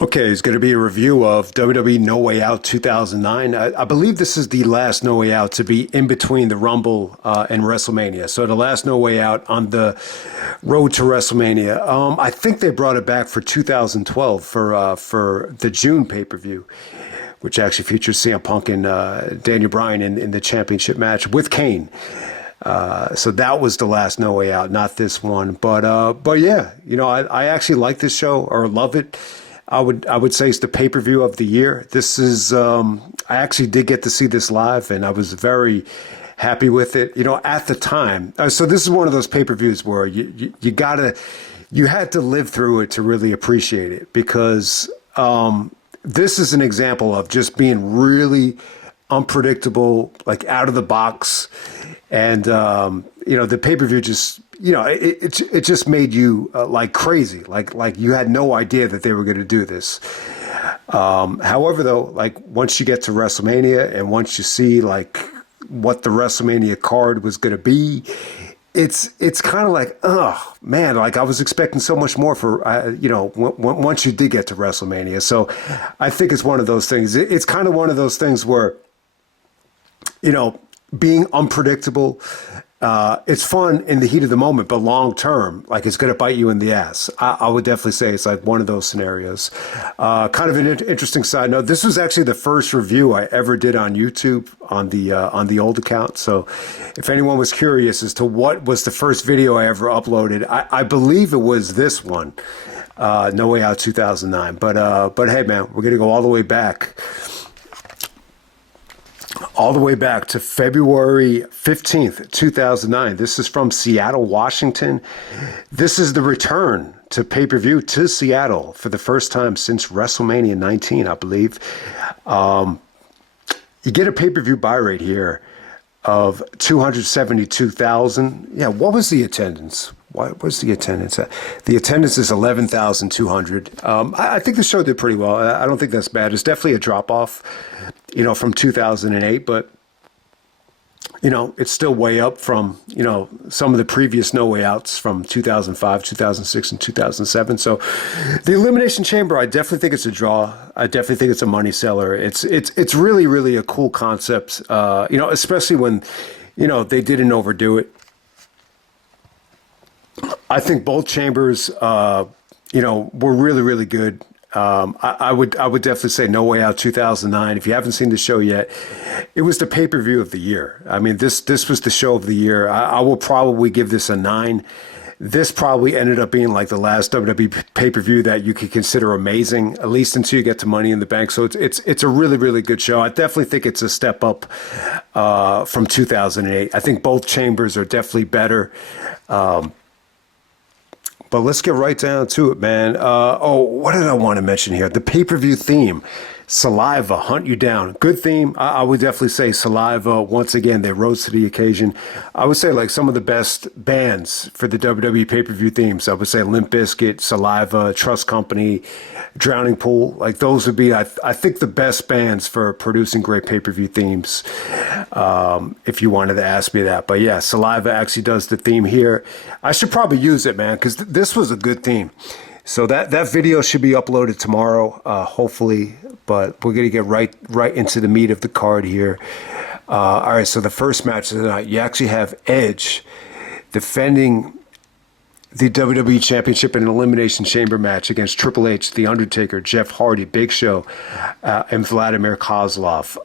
Okay, it's going to be a review of WWE No Way Out 2009. I believe this is the last No Way Out to be in between the Rumble and WrestleMania. So the last No Way Out on the road to WrestleMania. I think they brought it back for 2012 for the June pay-per-view, which actually features CM Punk and Daniel Bryan in the championship match with Kane. So that was the last No Way Out, not this one. But yeah, I actually like this show or love it. I would say it's the pay-per-view of the year. This is I actually did get to see this live, and I was very happy with it. At the time. So this is one of those pay-per-views where you had to live through it to really appreciate it, because this is an example of just being really unpredictable, like out of the box, and the pay-per-view just. It just made you like crazy, like you had no idea that they were going to do this. However, though, like once you get to WrestleMania and once you see like what the WrestleMania card was going to be, it's kind of like, oh man, like I was expecting so much more for once you did get to WrestleMania. So I think it's one of those things. It's kind of one of those things where being unpredictable. It's fun in the heat of the moment, but long term, like it's going to bite you in the ass. I would definitely say it's like one of those scenarios. Kind of an interesting side note. This was actually the first review I ever did on YouTube on the old account. So if anyone was curious as to what was the first video I ever uploaded, I believe it was this one, No Way Out 2009. But hey, man, we're going to go all the way back. All the way back to February 15th, 2009. This is from Seattle, Washington. This is the return to pay-per-view to Seattle for the first time since WrestleMania 19, I believe. You get a pay-per-view buy rate here of 272,000. Yeah, what was the attendance? What was the attendance at? The attendance is 11,200. I think the show did pretty well. I don't think that's bad. It's definitely a drop-off, from 2008, but, it's still way up from, some of the previous No Way Outs from 2005, 2006, and 2007. So the Elimination Chamber, I definitely think it's a draw. I definitely think it's a money seller. It's really, really a cool concept, especially when, they didn't overdo it. I think both chambers, were really, really good. I would definitely say No Way Out 2009. If you haven't seen the show yet, it was the pay-per-view of the year. I mean, this was the show of the year. I will probably give this a 9. This probably ended up being like the last WWE pay-per-view that you could consider amazing, at least until you get to Money in the Bank. So it's a really, really good show. I definitely think it's a step up from 2008. I think both chambers are definitely better. But let's get right down to it, man. What did I want to mention here? The pay-per-view theme, Saliva, Hunt You Down. Good theme. I would definitely say Saliva. Once again, they rose to the occasion. I would say like some of the best bands for the WWE pay-per-view themes. I would say Limp Bizkit, Saliva, Trust Company, Drowning Pool. Like those would be, I think, the best bands for producing great pay-per-view themes, if you wanted to ask me that. But yeah, Saliva actually does the theme here. I should probably use it, man, because this was a good theme. So that video should be uploaded tomorrow, hopefully. But we're going to get right into the meat of the card here. All right, so the first match of the night, you actually have Edge defending the WWE Championship in an Elimination Chamber match against Triple H, The Undertaker, Jeff Hardy, Big Show, and Vladimir Kozlov.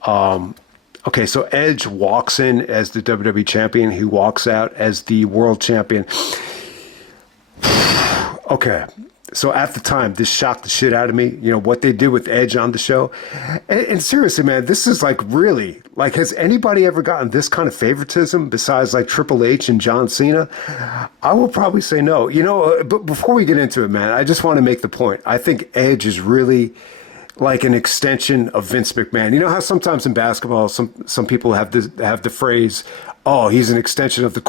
Okay, so Edge walks in as the WWE Champion. He walks out as the World Champion. Okay. So at the time, this shocked the shit out of me, what they did with Edge on the show. And seriously, man, this is like really, like, has anybody ever gotten this kind of favoritism besides like Triple H and John Cena? I will probably say no. But before we get into it, man, I just want to make the point. I think Edge is really like an extension of Vince McMahon. You know how sometimes in basketball, some people have the phrase, "Oh, he's an extension of the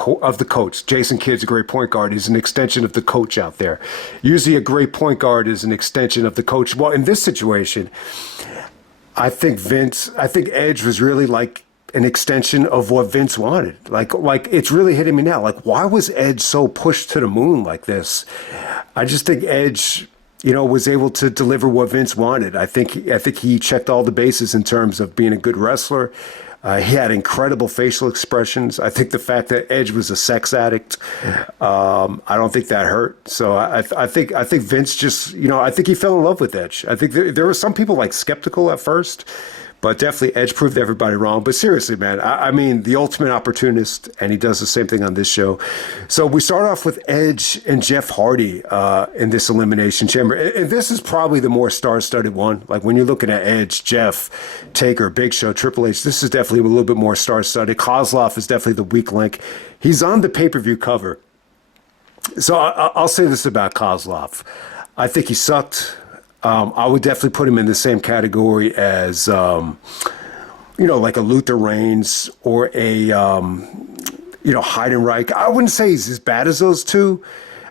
coach." Jason Kidd's a great point guard. He's an extension of the coach out there. Usually, a great point guard is an extension of the coach. Well, in this situation, I think Edge was really like an extension of what Vince wanted. Like it's really hitting me now. Like, why was Edge so pushed to the moon like this? I just think Edge, was able to deliver what Vince wanted. I think he checked all the bases in terms of being a good wrestler. He had incredible facial expressions. I think the fact that Edge was a sex addict, I don't think that hurt. So I think Vince just, I think he fell in love with Edge. I think there were some people like skeptical at first, but definitely Edge proved everybody wrong. But seriously, man, I mean, the ultimate opportunist, and he does the same thing on this show. So we start off with Edge and Jeff Hardy in this Elimination Chamber. And this is probably the more star-studded one. Like when you're looking at Edge, Jeff, Taker, Big Show, Triple H, this is definitely a little bit more star-studded. Kozlov is definitely the weak link. He's on the pay-per-view cover. So I'll say this about Kozlov. I think he sucked. I would definitely put him in the same category as, like a Luther Reigns or a, Heidenreich. I wouldn't say he's as bad as those two.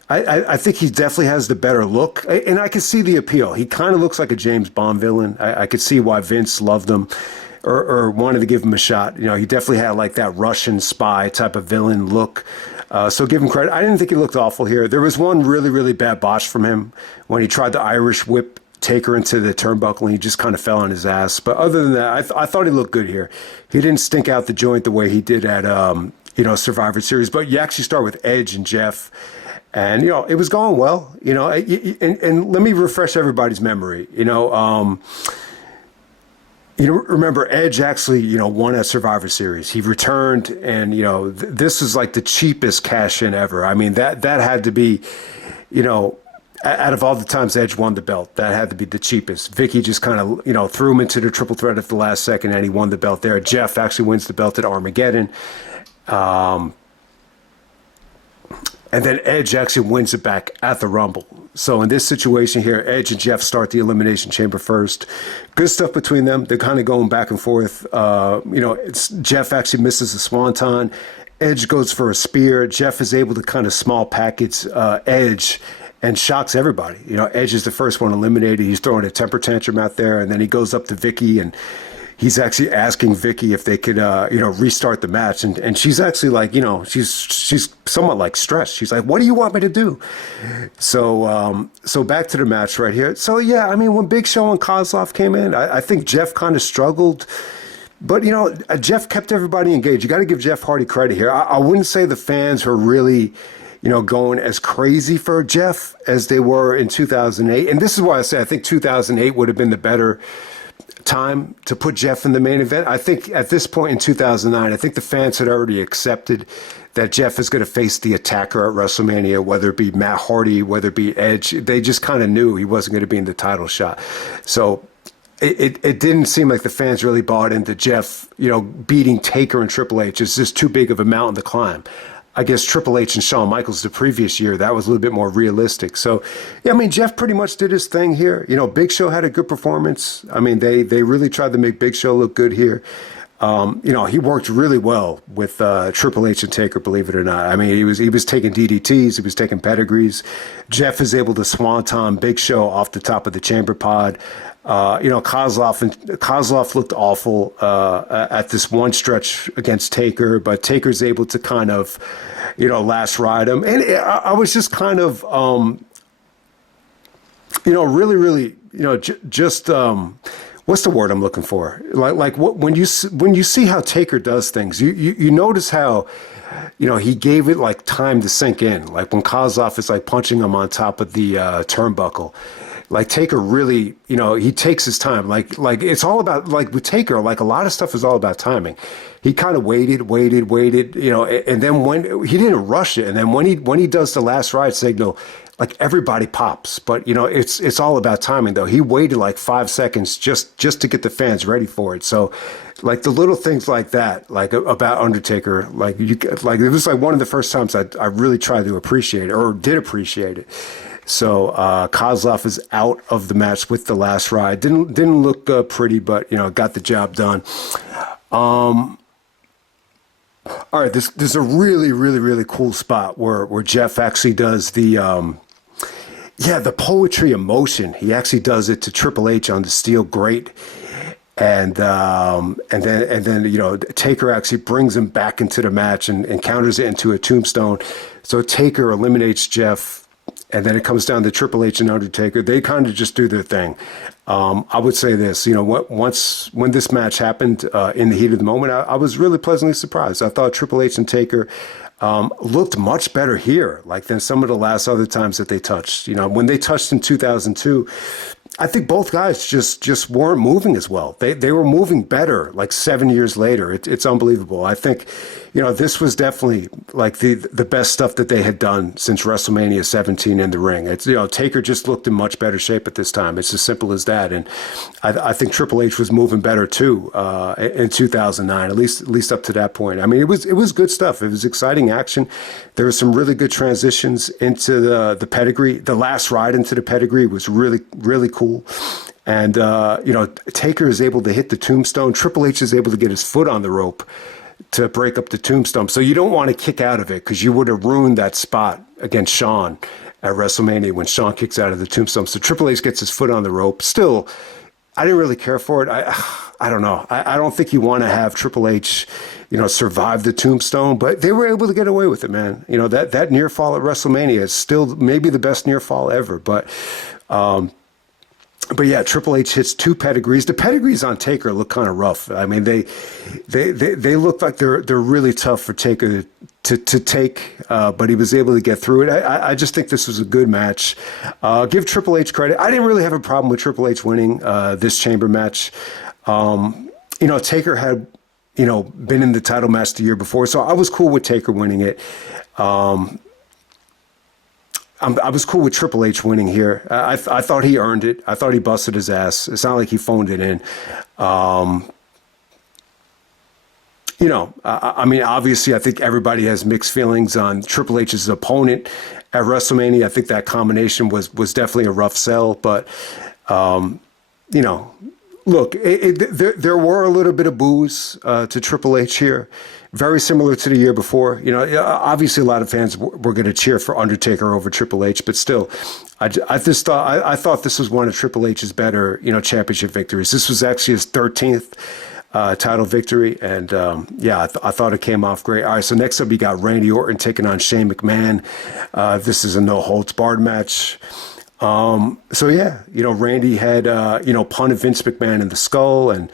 I think he definitely has the better look, and I can see the appeal. He kind of looks like a James Bond villain. I could see why Vince loved him or wanted to give him a shot. He definitely had like that Russian spy type of villain look. So give him credit. I didn't think he looked awful here. There was one really, really bad botch from him when he tried to Irish whip Taker into the turnbuckle and he just kind of fell on his ass. But other than that, I thought he looked good here. He didn't stink out the joint the way he did at, Survivor Series. But you actually start with Edge and Jeff. And, it was going well, and let me refresh everybody's memory. Remember Edge actually, won at Survivor Series. He returned and, this is like the cheapest cash in ever. I mean, that had to be, out of all the times Edge won the belt, that had to be the cheapest. Vicky just kind of, threw him into the triple threat at the last second, and he won the belt there. Jeff actually wins the belt at Armageddon. And then Edge actually wins it back at the Rumble. So in this situation here, Edge and Jeff start the Elimination Chamber first. Good stuff between them. They're kind of going back and forth. Jeff actually misses a swanton. Edge goes for a spear. Jeff is able to kind of small package Edge and shocks everybody. Edge is the first one eliminated. He's throwing a temper tantrum out there, and then he goes up to Vicky, and he's actually asking Vicky if they could, restart the match. And she's actually like, she's somewhat like stressed. She's like, what do you want me to do? So back to the match right here. So, yeah, I mean, when Big Show and Kozlov came in, I think Jeff kind of struggled. But, Jeff kept everybody engaged. You got to give Jeff Hardy credit here. I wouldn't say the fans were really going as crazy for Jeff as they were in 2008. And this is why I say I think 2008 would have been the better time to put Jeff in the main event. I think at this point in 2009, I think the fans had already accepted that Jeff is going to face the attacker at WrestleMania, whether it be Matt Hardy, whether it be Edge. They just kind of knew he wasn't going to be in the title shot. So it didn't seem like the fans really bought into Jeff, beating Taker and Triple H is just too big of a mountain to climb. I guess Triple H and Shawn Michaels the previous year, that was a little bit more realistic. So, yeah, I mean, Jeff pretty much did his thing here. Big Show had a good performance. I mean, they really tried to make Big Show look good here. He worked really well with Triple H and Taker, believe it or not. I mean, he was taking DDTs, he was taking pedigrees. Jeff is able to swanton Big Show off the top of the chamber pod. Kozlov looked awful at this one stretch against Taker, but Taker's able to kind of, last ride him. And I was just kind of, really, really, just what's the word I'm looking for? Like when you see how Taker does things, you notice how, he gave it like time to sink in. Like when Kozlov is like punching him on top of the turnbuckle. Like Taker really, he takes his time. Like it's all about, like with Taker, like a lot of stuff is all about timing. He kind of waited, and then when he didn't rush it, and then when he does the last ride signal, like everybody pops. But it's all about timing though. He waited like 5 seconds just to get the fans ready for it. So like the little things like that, like about Undertaker, like it was like one of the first times I really tried to appreciate it or did appreciate it. So Kozlov is out of the match with the last ride. Didn't look pretty, but got the job done. All right, there's a really, really, really cool spot where Jeff actually does the poetry of motion. He actually does it to Triple H on the steel grate, and then Taker actually brings him back into the match and counters it into a tombstone. So Taker eliminates Jeff. And then it comes down to Triple H and Undertaker. They kind of just do their thing. I would say this, when this match happened in the heat of the moment, I was really pleasantly surprised. I thought Triple H and Taker looked much better here, like than some of the last other times that they touched. When they touched in 2002, I think both guys just weren't moving as well. They were moving better like 7 years later. It's unbelievable. I think, this was definitely like the best stuff that they had done since WrestleMania 17 in the ring. It's, Taker just looked in much better shape at this time. It's as simple as that. And I think Triple H was moving better too in 2009, at least up to that point. I mean, it was good stuff. It was exciting action. There were some really good transitions into the pedigree. The last ride into the pedigree was really, really cool. And, Taker is able to hit the tombstone. Triple H is able to get his foot on the rope to break up the tombstone. So you don't want to kick out of it because you would have ruined that spot against Shawn at WrestleMania when Shawn kicks out of the tombstone. So Triple H gets his foot on the rope. Still, I didn't really care for it. I don't know. I don't think you want to have Triple H, survive the tombstone, but they were able to get away with it, man. That near fall at WrestleMania is still maybe the best near fall ever. But yeah, Triple H hits 2 pedigrees. The pedigrees on Taker look kind of rough. I mean, they look like they're really tough for Taker to take, but he was able to get through it. I just think this was a good match. Give Triple H credit. I didn't really have a problem with Triple H winning this chamber match. Taker had, been in the title match the year before, so I was cool with Taker winning it. I was cool with Triple H winning here. I thought he earned it. I thought he busted his ass. It's not like he phoned it in. I mean, obviously, I think everybody has mixed feelings on Triple H's opponent at WrestleMania. I think that combination was definitely a rough sell. But, look, there were a little bit of boos to Triple H here. Very similar to the year before. Obviously a lot of fans were going to cheer for Undertaker over Triple H, but still, I thought this was one of Triple H's better, championship victories. This was actually his 13th title victory, and I thought it came off great. All right, so next up you got Randy Orton taking on Shane McMahon. This is a no-holds-barred match. Randy had, punted Vince McMahon in the skull, and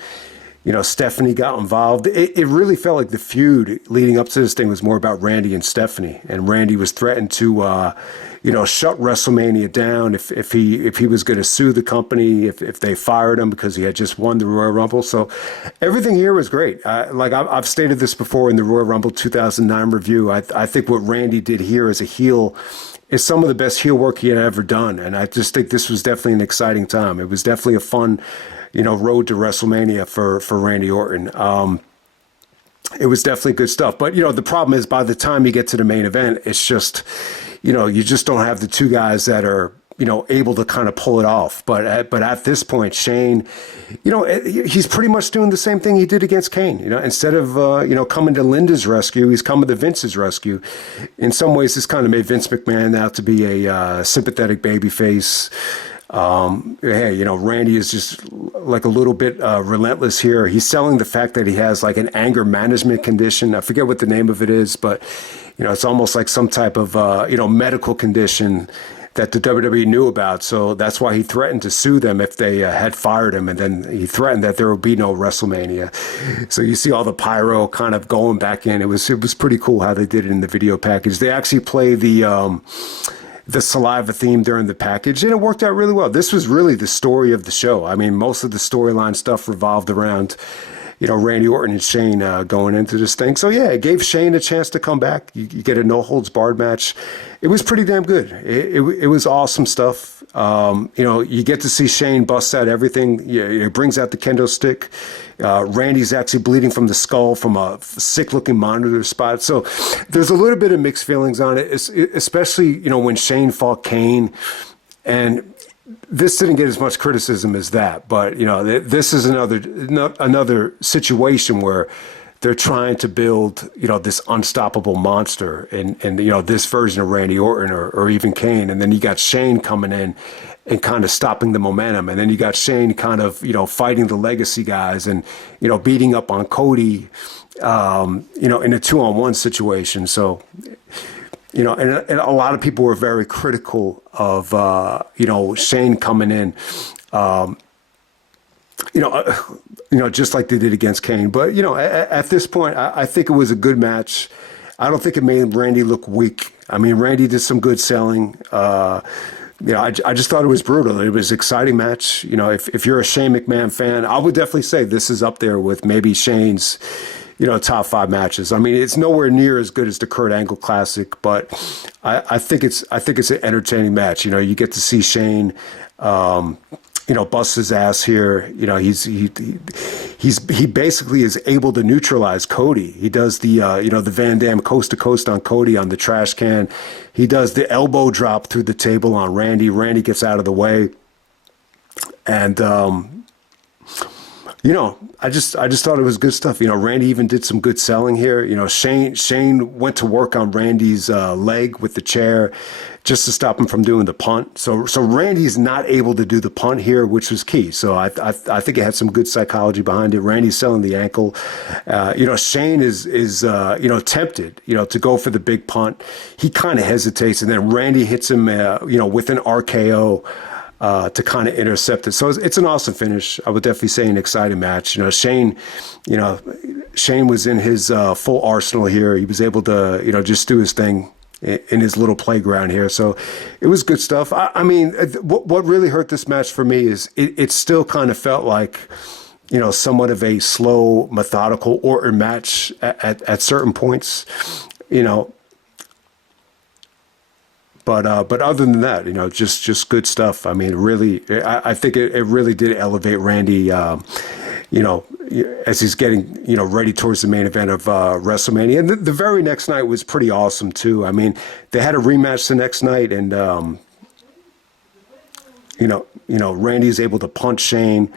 Stephanie got involved. It really felt like the feud leading up to this thing was more about Randy and Stephanie. And Randy was threatened to, shut WrestleMania down if he was going to sue the company, if they fired him because he had just won the Royal Rumble. So everything here was great. I've stated this before in the Royal Rumble 2009 review. I think what Randy did here as a heel is some of the best heel work he had ever done. And I just think this was definitely an exciting time. It was definitely a fun road to WrestleMania for Randy Orton. It was definitely good stuff. But, the problem is by the time you get to the main event, it's just, you just don't have the two guys that are, able to kind of pull it off. But at this point, Shane, he's pretty much doing the same thing he did against Kane. Instead of, coming to Linda's rescue, he's coming to Vince's rescue. In some ways, this kind of made Vince McMahon out to be a sympathetic babyface. Randy is just like a little bit relentless here. He's selling the fact that he has like an anger management condition. I forget what the name of it is, but it's almost like some type of medical condition that the WWE knew about. So that's why he threatened to sue them if they had fired him, and then he threatened that there would be no WrestleMania. So you see all the pyro kind of going back in. It was pretty cool how they did it in the video package. They actually play the saliva theme during the package, and it worked out really well. This was really the story of the show. I mean, most of the storyline stuff revolved around, Randy Orton and Shane going into this thing. So yeah, it gave Shane a chance to come back. You get a no-holds-barred match. It was pretty damn good. It was awesome stuff. You get to see Shane bust out everything. It brings out the kendo stick. Randy's actually bleeding from the skull from a sick-looking monitor spot. So there's a little bit of mixed feelings on it, especially, when Shane fought Kane. And this didn't get as much criticism as that. But, this is another situation where they're trying to build, this unstoppable monster and this version of Randy Orton or even Kane. And then you got Shane coming in and kind of stopping the momentum. And then you got Shane kind of, fighting the legacy guys and, beating up on Cody, in a 2-on-1 situation. So and a lot of people were very critical of, Shane coming in, um, you know, uh, just like they did against Kane. But, at this point, I think it was a good match. I don't think it made Randy look weak. I mean, Randy did some good selling. I just thought it was brutal. It was an exciting match. If you're a Shane McMahon fan, I would definitely say this is up there with maybe Shane's, top 5 matches. I mean, it's nowhere near as good as the Kurt Angle Classic, but I think it's an entertaining match. You get to see Shane, bust his ass here. He basically is able to neutralize Cody. He does the Van Damme coast to coast on Cody on the trash can. He does the elbow drop through the table on Randy. Randy gets out of the way, and I just thought it was good stuff. Randy even did some good selling here. Shane went to work on Randy's leg with the chair just to stop him from doing the punt. So Randy's not able to do the punt here, which was key. So I think it had some good psychology behind it. Randy's selling the ankle. Shane is tempted, to go for the big punt. He kind of hesitates, and then Randy hits him, with an RKO. To kind of intercept it. So it's an awesome finish. I would definitely say an exciting match. Shane was in his full arsenal here. He was able to, just do his thing in his little playground here. So it was good stuff. I mean, what really hurt this match for me is it still kind of felt like, somewhat of a slow, methodical Orton match at certain points, But other than that, just good stuff. I mean, really, I think it really did elevate Randy, as he's getting, ready towards the main event of WrestleMania. And the very next night was pretty awesome too. I mean, they had a rematch the next night, and Randy's able to punch Shane.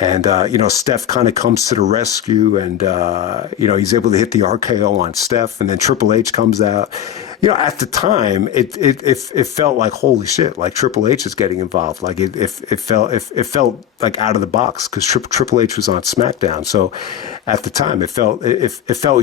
And, Steph kind of comes to the rescue, and, he's able to hit the RKO on Steph, and then Triple H comes out. At the time, it felt like, holy shit, like Triple H is getting involved. Like it felt like out of the box because Triple H was on SmackDown. So at the time, it felt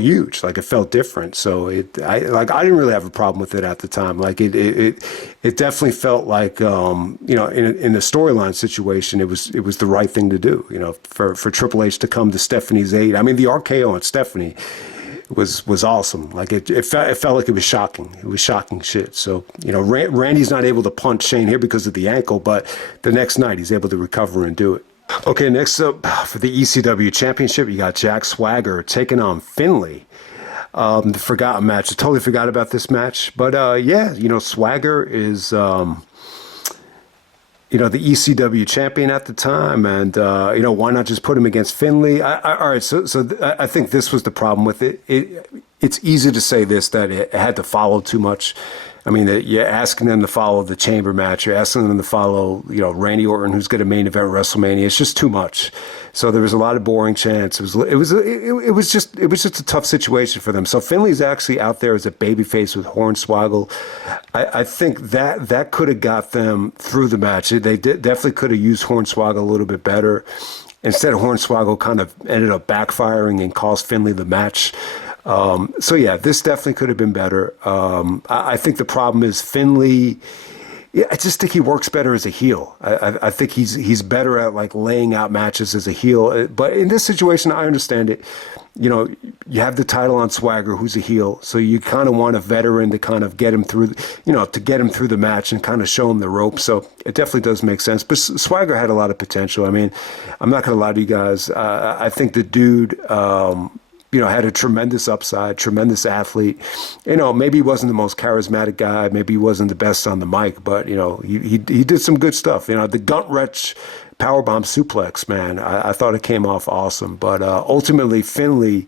huge, like it felt different. So I didn't really have a problem with it at the time. Like it definitely felt like, in the storyline situation, it was the right thing to do, for Triple H to come to Stephanie's aid. I mean, the RKO on Stephanie was awesome. Like it felt like it was shocking. It was shocking shit. So, Randy's not able to punch Shane here because of the ankle, but the next night he's able to recover and do it. Okay, next up for the ECW Championship, you got Jack Swagger taking on Finlay. The forgotten match. I totally forgot about this match. But, Swagger is, the ECW champion at the time, and why not just put him against Finlay? All right, so I think this was the problem with it. It's easy to say that it had to follow too much. I mean, you're asking them to follow the chamber match. You're asking them to follow, Randy Orton, who's going to main event WrestleMania. It's just too much. So there was a lot of boring chants. It was just a tough situation for them. So Finley's actually out there as a babyface with Hornswoggle. I think that could have got them through the match. They definitely could have used Hornswoggle a little bit better. Instead, Hornswoggle kind of ended up backfiring and cost Finlay the match. This definitely could have been better. I think the problem is Finlay. Yeah, I just think he works better as a heel. I think he's better at like laying out matches as a heel. But in this situation, I understand it. You have the title on Swagger, who's a heel, so you kind of want a veteran to kind of get him through, to get him through the match and kind of show him the ropes. So it definitely does make sense. But Swagger had a lot of potential. I mean, I'm not going to lie to you guys. I think the dude. Had a tremendous upside, tremendous athlete. Maybe he wasn't the most charismatic guy. Maybe he wasn't the best on the mic, but, he did some good stuff. The Gut Wrench powerbomb suplex, man, I thought it came off awesome. But ultimately, Finlay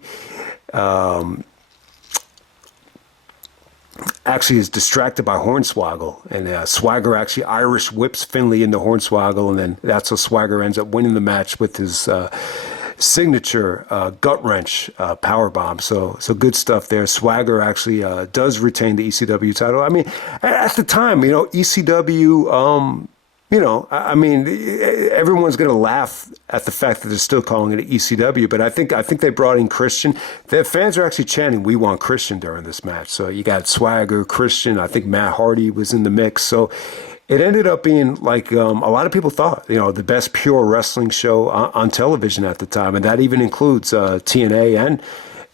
actually is distracted by Hornswoggle. And Swagger actually Irish whips Finlay into Hornswoggle, and then that's how Swagger ends up winning the match with his signature gut wrench power bomb. So good stuff there. Swagger actually does retain the ECW title. I mean, at the time, ECW, I mean, everyone's going to laugh at the fact that they're still calling it an ECW, but I think they brought in Christian. The fans are actually chanting, "We want Christian" during this match. So you got Swagger, Christian. I think Matt Hardy was in the mix. So it ended up being like a lot of people thought, the best pure wrestling show on television at the time, and that even includes TNA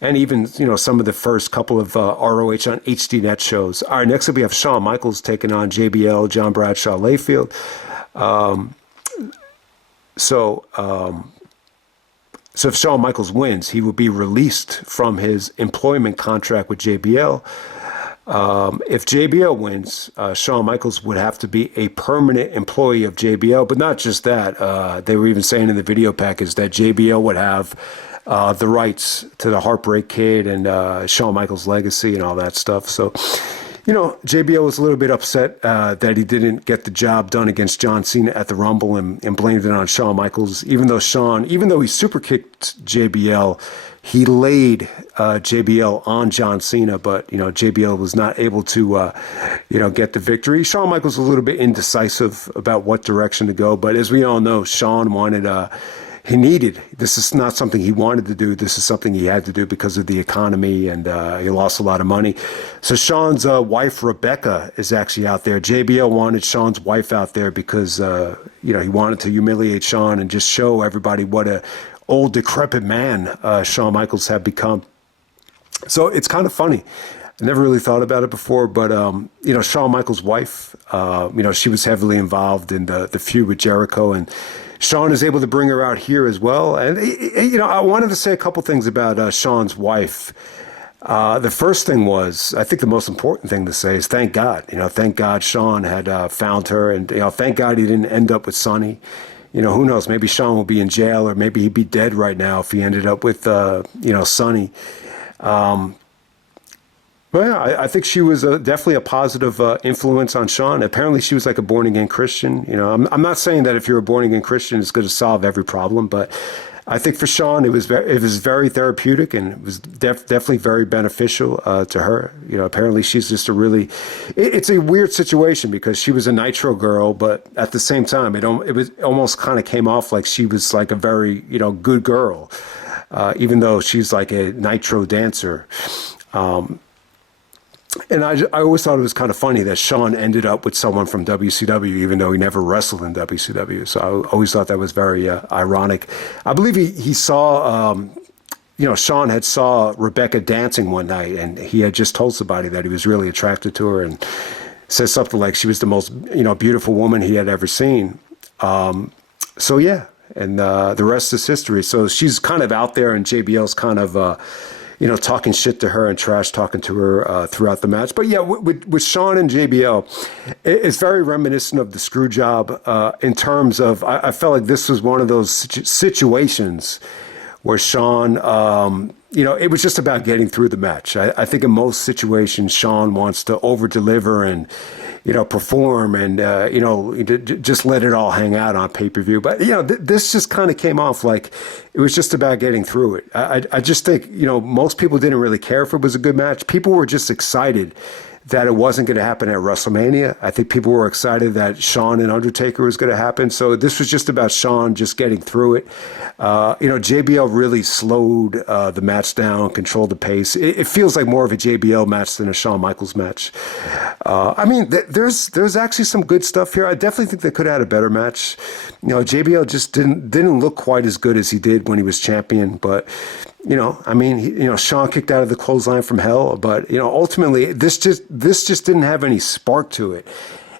and even some of the first couple of ROH on HDNet shows. All right, next up we have Shawn Michaels taking on JBL, John Bradshaw Layfield. So if Shawn Michaels wins, he will be released from his employment contract with JBL. If JBL wins, Shawn Michaels would have to be a permanent employee of JBL. But not just that. They were even saying in the video package that JBL would have the rights to the Heartbreak Kid and Shawn Michaels' legacy and all that stuff. So, JBL was a little bit upset that he didn't get the job done against John Cena at the Rumble and blamed it on Shawn Michaels. Even though he super kicked JBL, he laid JBL on John Cena, but JBL was not able to get the victory. Shawn Michaels was a little bit indecisive about what direction to go, but as we all know, Shawn wanted this is not something he wanted to do. This is something he had to do because of the economy, and he lost a lot of money. So Shawn's wife, Rebecca, is actually out there. JBL wanted Shawn's wife out there because, he wanted to humiliate Shawn and just show everybody what a old, decrepit man Shawn Michaels had become. So it's kind of funny. I never really thought about it before, but, Shawn Michaels' wife, she was heavily involved in the feud with Jericho, and Shawn is able to bring her out here as well. And, I wanted to say a couple things about Shawn's wife. The first thing was, I think the most important thing to say is thank God. Thank God Shawn had found her, and, thank God he didn't end up with Sonny. Who knows? Maybe Shawn will be in jail, or maybe he'd be dead right now if he ended up with, Sonny. But yeah, I think she was definitely a positive influence on Shawn. Apparently, she was like a born-again Christian. I'm not saying that if you're a born-again Christian, it's going to solve every problem, but I think for Shawn, it was very therapeutic, and it was definitely very beneficial to her. Apparently, she's just it's a weird situation because she was a Nitro girl, but at the same time, it was almost kind of came off like she was like a very good girl, even though she's like a Nitro dancer. And I always thought it was kind of funny that Shawn ended up with someone from WCW, even though he never wrestled in WCW. So I always thought that was very ironic. I believe he saw, Shawn had saw Rebecca dancing one night, and he had just told somebody that he was really attracted to her, and said something like she was the most, beautiful woman he had ever seen. So yeah, and the rest is history. So she's kind of out there, and JBL's kind of, talking shit to her and trash talking to her throughout the match. But yeah, with Shawn and JBL, it's very reminiscent of the screw job in terms of, I felt like this was one of those situations where Shawn, it was just about getting through the match. I think in most situations, Shawn wants to over-deliver and, perform and, just let it all hang out on pay-per-view. But, this just kind of came off like it was just about getting through it. I just think, most people didn't really care if it was a good match. People were just excited that it wasn't going to happen at WrestleMania. I think people were excited that Shawn and Undertaker was going to happen. So this was just about Shawn just getting through it. JBL really slowed the match down, controlled the pace. It feels like more of a JBL match than a Shawn Michaels match. There's actually some good stuff here. I definitely think they could have had a better match. JBL just didn't look quite as good as he did when he was champion, but Shawn kicked out of the clothesline from hell, but ultimately this just didn't have any spark to it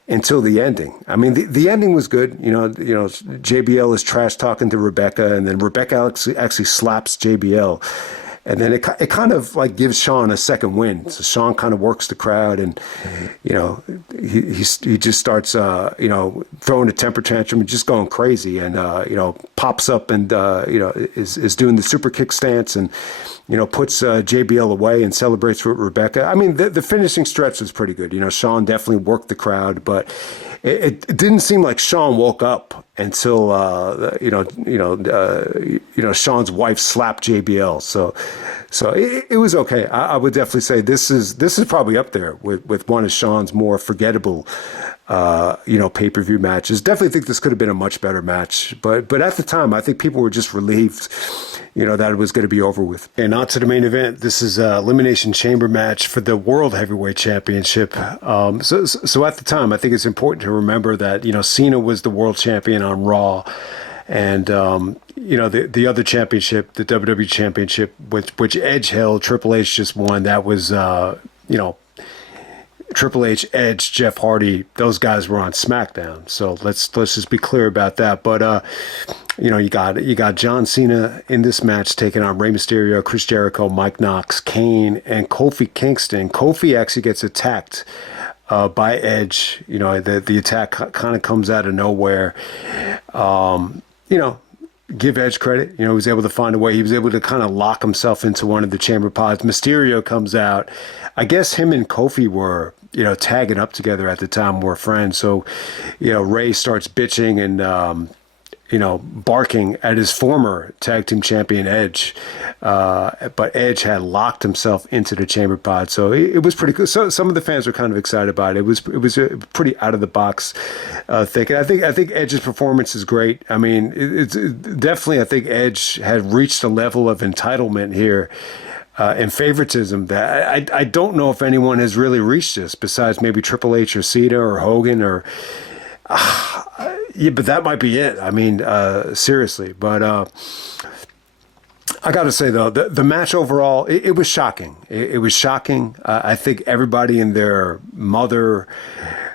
until the ending. I mean, the ending was good. JBL is trash talking to Rebecca, and then Rebecca actually slaps JBL. And then it kind of like gives Shawn a second win. So Shawn kind of works the crowd, and he just starts throwing a temper tantrum and just going crazy, and pops up and is doing the super kick stance, and puts JBL away and celebrates with Rebecca. I mean, the finishing stretch was pretty good. Shawn definitely worked the crowd, but it didn't seem like Shawn woke up until Shawn's wife slapped JBL. So it was okay. I would definitely say this is probably up there with one of Shawn's more forgettable pay-per-view matches. Definitely think this could have been a much better match. But at the time, I think people were just relieved, that it was going to be over with. And on to the main event. This is a Elimination Chamber match for the World Heavyweight Championship. So at the time, I think it's important to remember that, Cena was the world champion on Raw. And, the other championship, the WWE Championship, which Edge held, Triple H just won. That was, Triple H, Edge, Jeff Hardy, those guys were on SmackDown. So let's just be clear about that. But you got John Cena in this match taking on Rey Mysterio, Chris Jericho, Mike Knox, Kane, and Kofi Kingston. Kofi actually gets attacked by Edge. The attack kind of comes out of nowhere. Give Edge credit. He was able to find a way. He was able to kind of lock himself into one of the chamber pods. Mysterio comes out. I guess him and Kofi were, tagging up together at the time, were friends. So, Ray starts bitching and, barking at his former tag team champion Edge. But Edge had locked himself into the chamber pod. So it was pretty cool. So some of the fans were kind of excited about it. It was a pretty out of the box thing. And I think Edge's performance is great. I mean, it's definitely, I think Edge had reached a level of entitlement here. And favoritism that I don't know if anyone has really reached this besides maybe Triple H or Cena or Hogan or yeah, but that might be it. I mean, seriously. But I got to say though, the match overall, it was shocking. It was shocking. I think everybody and their mother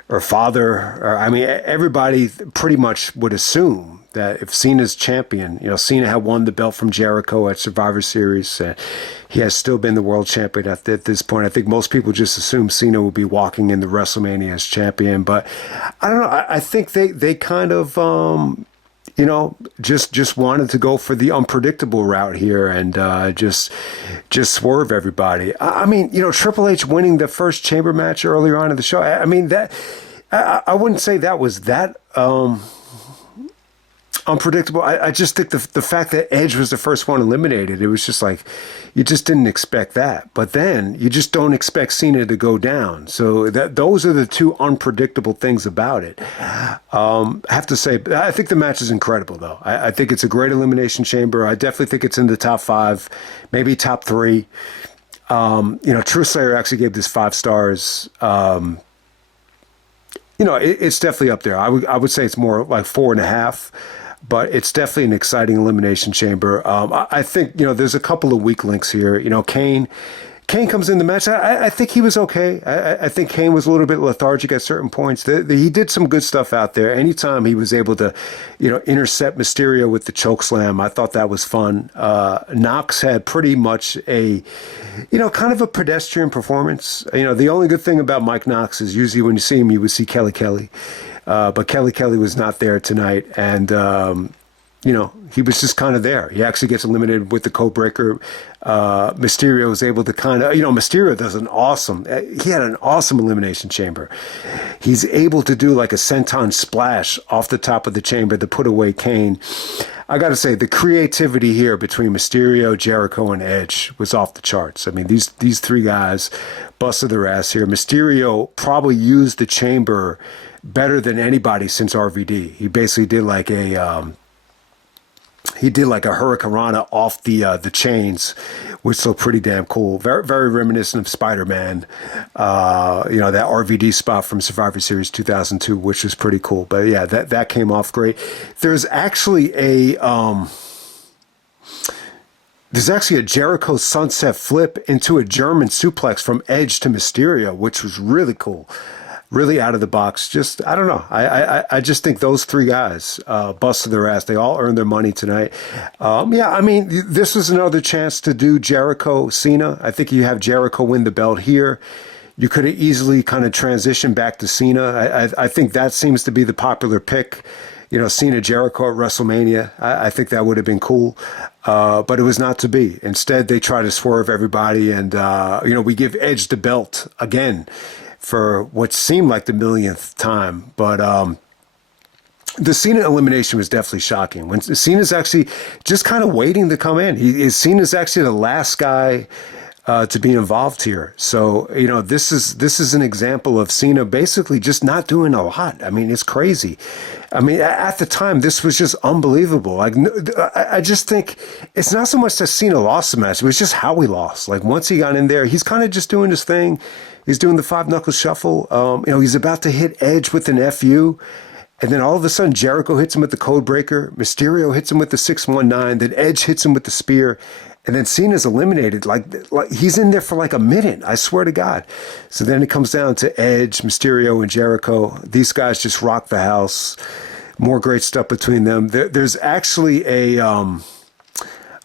or father, everybody pretty much would assume that if Cena's champion, Cena had won the belt from Jericho at Survivor Series. He has still been the world champion at this point. I think most people just assume Cena will be walking in the WrestleMania as champion. But I don't know. I think they kind of, just wanted to go for the unpredictable route here and just swerve everybody. I mean, Triple H winning the first chamber match earlier on in the show. I mean, that I wouldn't say that was that unpredictable. I just think the fact that Edge was the first one eliminated, it was just like, you just didn't expect that. But then you just don't expect Cena to go down. So those are the two unpredictable things about it. I have to say, I think the match is incredible, though. I think it's a great Elimination Chamber. I definitely think it's in the top 5, maybe top 3. True Slayer actually gave this 5 stars. It's definitely up there. I would say it's more like 4.5. But it's definitely an exciting Elimination Chamber. I think, there's a couple of weak links here. Kane comes in the match. I think he was okay. I think Kane was a little bit lethargic at certain points. He did some good stuff out there. Anytime he was able to, intercept Mysterio with the choke slam, I thought that was fun. Knox had pretty much a, kind of a pedestrian performance. The only good thing about Mike Knox is usually when you see him, you would see Kelly. But Kelly was not there tonight, and he was just kind of there. He actually gets eliminated with the code breaker. Mysterio was able to kind of, Mysterio does he had an awesome Elimination Chamber. He's able to do like a senton splash off the top of the chamber to put away Kane. I got to say, the creativity here between Mysterio, Jericho, and Edge was off the charts. I mean, these 3 guys busted their ass here. Mysterio probably used the chamber better than anybody since RVD. He basically did like a hurricanrana off the chains, which looked pretty damn cool. Very, very reminiscent of Spider-Man. That RVD spot from Survivor Series 2002, which was pretty cool. But yeah, that came off great. There's actually a Jericho sunset flip into a German suplex from Edge to Mysterio, which was really cool. Really out of the box. Just, I don't know. I just think those 3 guys busted their ass. They all earned their money tonight. This was another chance to do Jericho, Cena. I think you have Jericho win the belt here. You could have easily kind of transitioned back to Cena. I think that seems to be the popular pick. Cena, Jericho at WrestleMania. I think that would have been cool. But it was not to be. Instead, they try to swerve everybody. And, we give Edge the belt again for what seemed like the millionth time. But the Cena elimination was definitely shocking. When Cena's actually just kind of waiting to come in. Cena's actually the last guy to be involved here. So, this is an example of Cena basically just not doing a lot. I mean, it's crazy. I mean, at the time, this was just unbelievable. Like, I just think it's not so much that Cena lost the match, it was just how he lost. Like, once he got in there, he's kind of just doing his thing. He's doing the 5-knuckle shuffle. He's about to hit Edge with an FU. And then all of a sudden, Jericho hits him with the code breaker. Mysterio hits him with the 619. Then Edge hits him with the spear. And then Cena's eliminated. Like he's in there for like a minute. I swear to God. So then it comes down to Edge, Mysterio, and Jericho. These guys just rock the house. More great stuff between them. There's actually I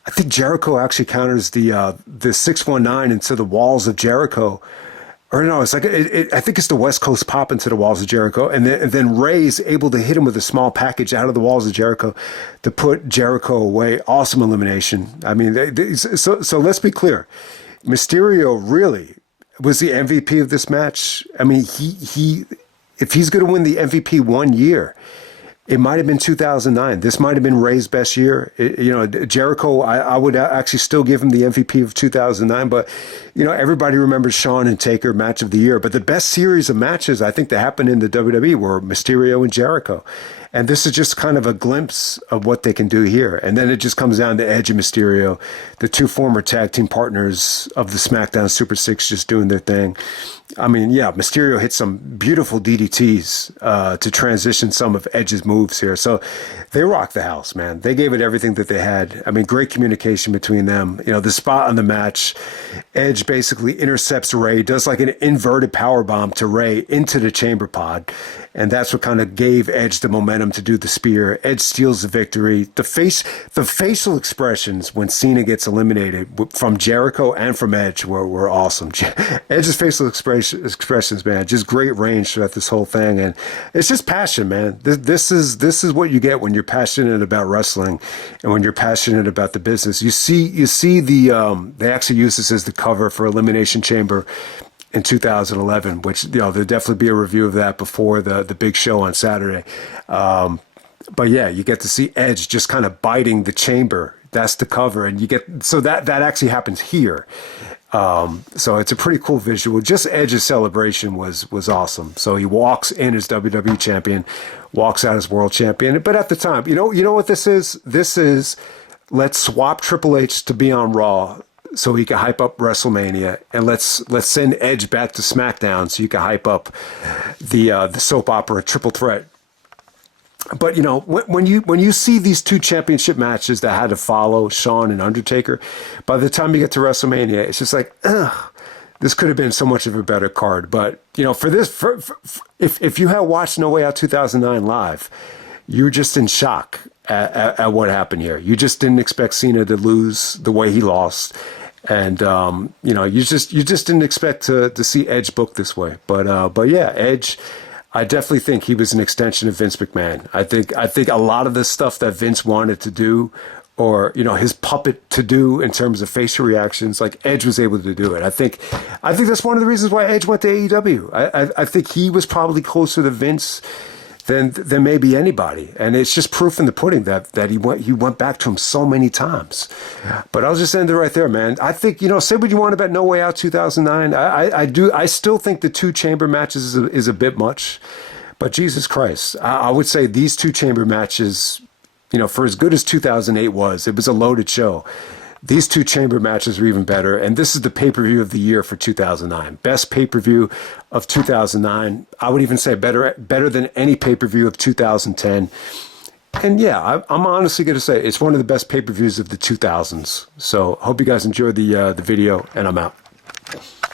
think Jericho actually counters the 619 into the walls of Jericho. Or no, it's like I think it's the West Coast pop into the walls of Jericho, and then Ray's able to hit him with a small package out of the walls of Jericho to put Jericho away. Awesome elimination. I mean, so let's be clear. Mysterio really was the MVP of this match. I mean, he if he's going to win the MVP one year, it might have been 2009. This might have been Ray's best year. Jericho, I would actually still give him the MVP of 2009. But, everybody remembers Shawn and Taker match of the year. But the best series of matches, I think, that happened in the WWE were Mysterio and Jericho. And this is just kind of a glimpse of what they can do here. And then it just comes down to Edge and Mysterio, the two former tag team partners of the SmackDown Super Six, just doing their thing. I mean, yeah, Mysterio hit some beautiful DDTs to transition some of Edge's moves here. So they rocked the house, man. They gave it everything that they had. I mean, great communication between them. The spot on the match, Edge basically intercepts Ray, does like an inverted power bomb to Ray into the chamber pod. And that's what kind of gave Edge the momentum to do the spear. Edge steals the victory. The facial expressions when Cena gets eliminated from Jericho and from Edge were awesome. Edge's facial expressions, man, just great range throughout this whole thing. And it's just passion, man. This is what you get when you're passionate about wrestling and when you're passionate about the business. You see they actually use this as the cover for Elimination Chamber in 2011, which there'll definitely be a review of that before the big show on Saturday. But yeah, you get to see Edge just kind of biting the chamber. That's the cover, and that actually happens here. So it's a pretty cool visual. Just Edge's celebration was awesome. So he walks in as WWE champion, walks out as world champion. But at the time, you know what this is? This is let's swap Triple H to be on Raw, so he can hype up WrestleMania, and let's send Edge back to SmackDown so you can hype up the soap opera Triple Threat. But when you see these two championship matches that had to follow, Shawn and Undertaker, by the time you get to WrestleMania, it's just like, ugh, this could have been so much of a better card. But if you had watched No Way Out 2009 live, you're just in shock at what happened here. You just didn't expect Cena to lose the way he lost. And, you just didn't expect to see Edge booked this way. But yeah, Edge, I definitely think he was an extension of Vince McMahon. I think a lot of the stuff that Vince wanted to do, or, his puppet to do in terms of facial reactions, like Edge was able to do it. I think that's one of the reasons why Edge went to AEW. I think he was probably closer to Vince than maybe anybody, and it's just proof in the pudding that he went back to him so many times. But I'll just end it right there, man. I think say what you want about No Way Out 2009. I still think the two chamber matches is a bit much, but Jesus Christ, I would say these two chamber matches, for as good as 2008 was, it was a loaded show. These two chamber matches are even better, and this is the pay-per-view of the year for 2009. Best pay-per-view of 2009. I would even say better than any pay-per-view of 2010. And yeah, I'm honestly going to say it's one of the best pay-per-views of the 2000s. So hope you guys enjoyed the video, and I'm out.